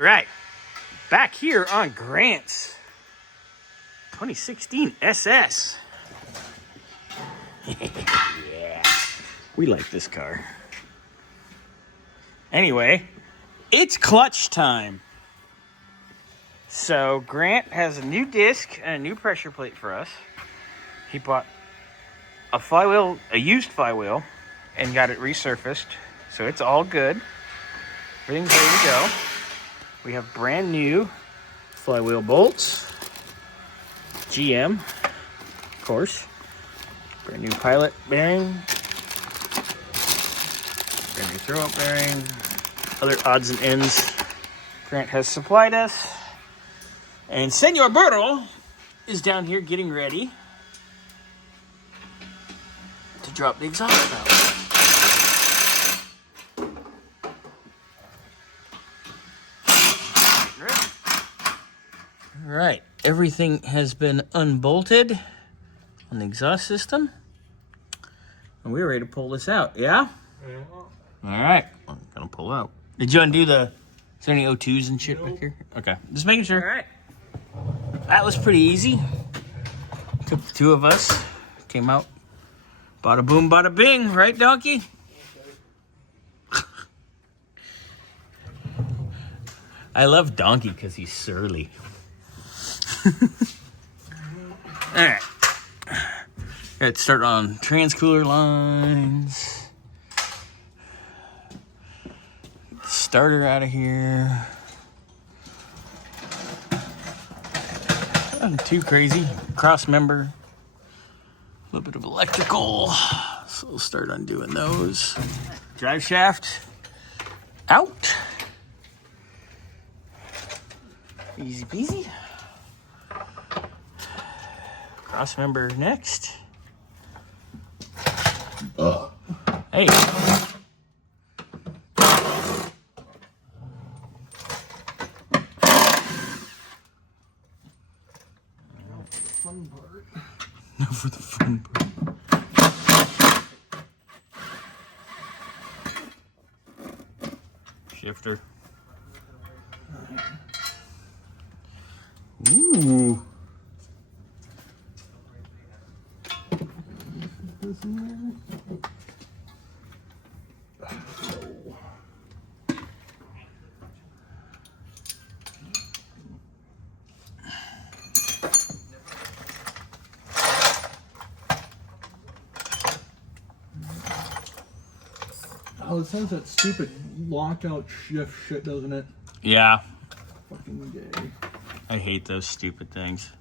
Right, back here on Grant's 2016 SS. Yeah, we like this car. Anyway, it's clutch time. So Grant has a new disc and a new pressure plate for us. He bought a flywheel, a used flywheel, and got it resurfaced. So it's all good. Everything's ready to go. We have brand new flywheel bolts. GM, of course. Brand new pilot bearing. Brand new throw-up bearing. Other odds and ends Grant has supplied us. And Senor Burro is down here getting ready to drop the exhaust out. All right, everything has been unbolted on the exhaust system. And we're ready to pull this out, yeah? Yeah. All right, I'm gonna pull out. Did you undo the, is there any O2s and shit back here? Okay, just making sure. All right. That was pretty easy. Took the two of us, came out, bada boom, bada bing, right, Donkey? I love Donkey because he's surly. All right. Let's start on transcooler lines. Starter out of here. Nothing too crazy. Cross member. A little bit of electrical. So we'll start undoing those. Drive shaft out. Easy peasy. Cross member next. Hey. Fun part. No, for the fun part. Shifter. Ooh. Oh, it sounds that stupid lockout shift shit, doesn't it? Yeah. Fucking gay. I hate those stupid things.